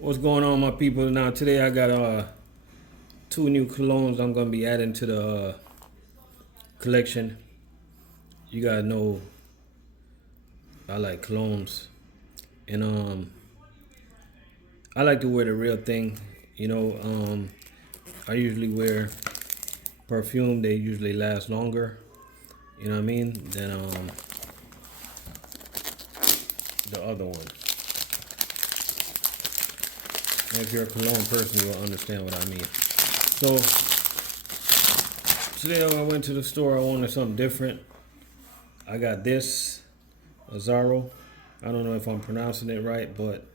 What's going on, my people? Now today I got two new colognes I'm gonna be adding to the collection. You guys know I like colognes, and I like to wear the real thing. I usually wear perfume. They usually last longer. You know what I mean? Than the other one. And if you're a cologne person, you'll understand what I mean. So today I went to the store. I wanted something different. I got this Azzaro. I don't know if I'm pronouncing it right, but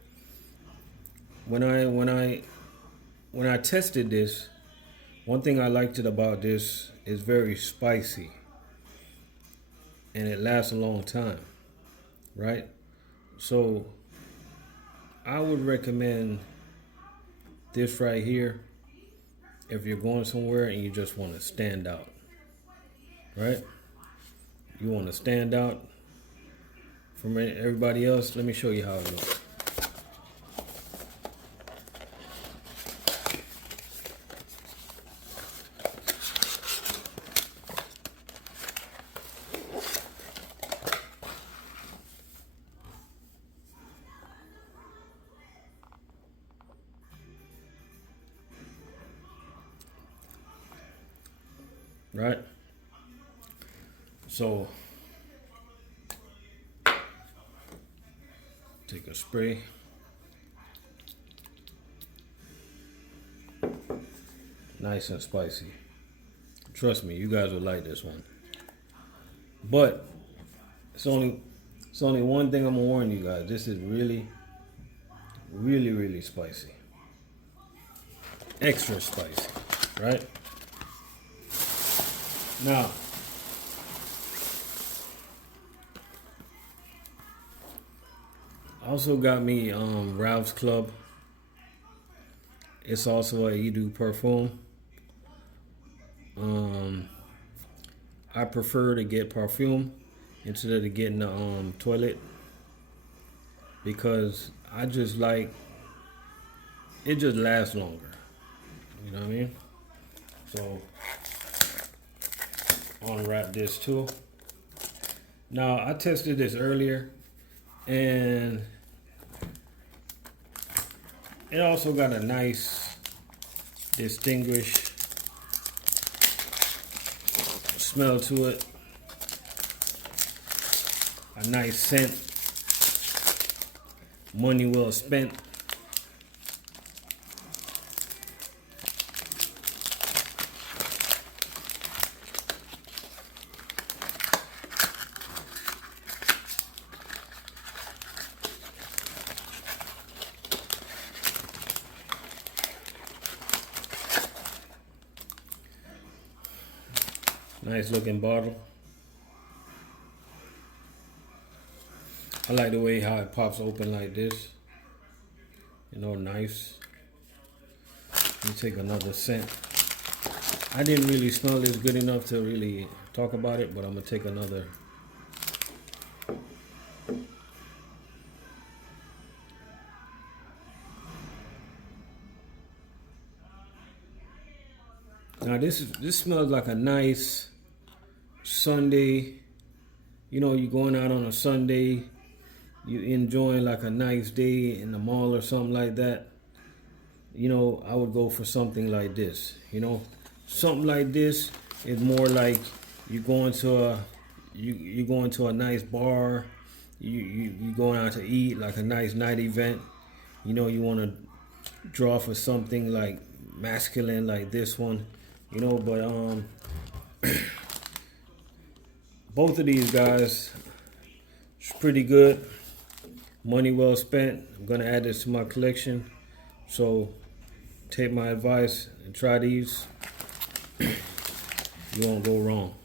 when I tested this, one thing I liked it about this is very spicy, and it lasts a long time, right? So I would recommend this right here if you're going somewhere and you just want to stand out, right? You want to stand out from everybody else. Let me show you how it looks. Right? So take a spray. Nice and spicy. Trust me, you guys will like this one. But it's only one thing I'm gonna warn you guys. This is really, really, really spicy. Extra spicy, right? Now, I also got me Ralph's Club. It's also a Eau perfume. I prefer to get perfume instead of getting the toilet, because I just like it just lasts longer. You know what I mean? So unwrap this too. Now I tested this earlier, and it also got a nice distinguished smell to it, a nice scent, money well spent. Nice looking bottle. I like the way how it pops open like this. You know, nice. Let me take another scent. I didn't really smell this good enough to really talk about it, but I'm gonna take another. Now this smells like a nice Sunday. You know, you're going out on a Sunday, you enjoying like a nice day in the mall or something like that. You know, I would go for something like this. You know, something like this is more like you going to a nice bar. You going out to eat, like a nice night event. You know, you want to draw for something like masculine, like this one. You know, but both of these guys is pretty good. Money well spent. I'm gonna add this to my collection. So take my advice and try these. You won't go wrong.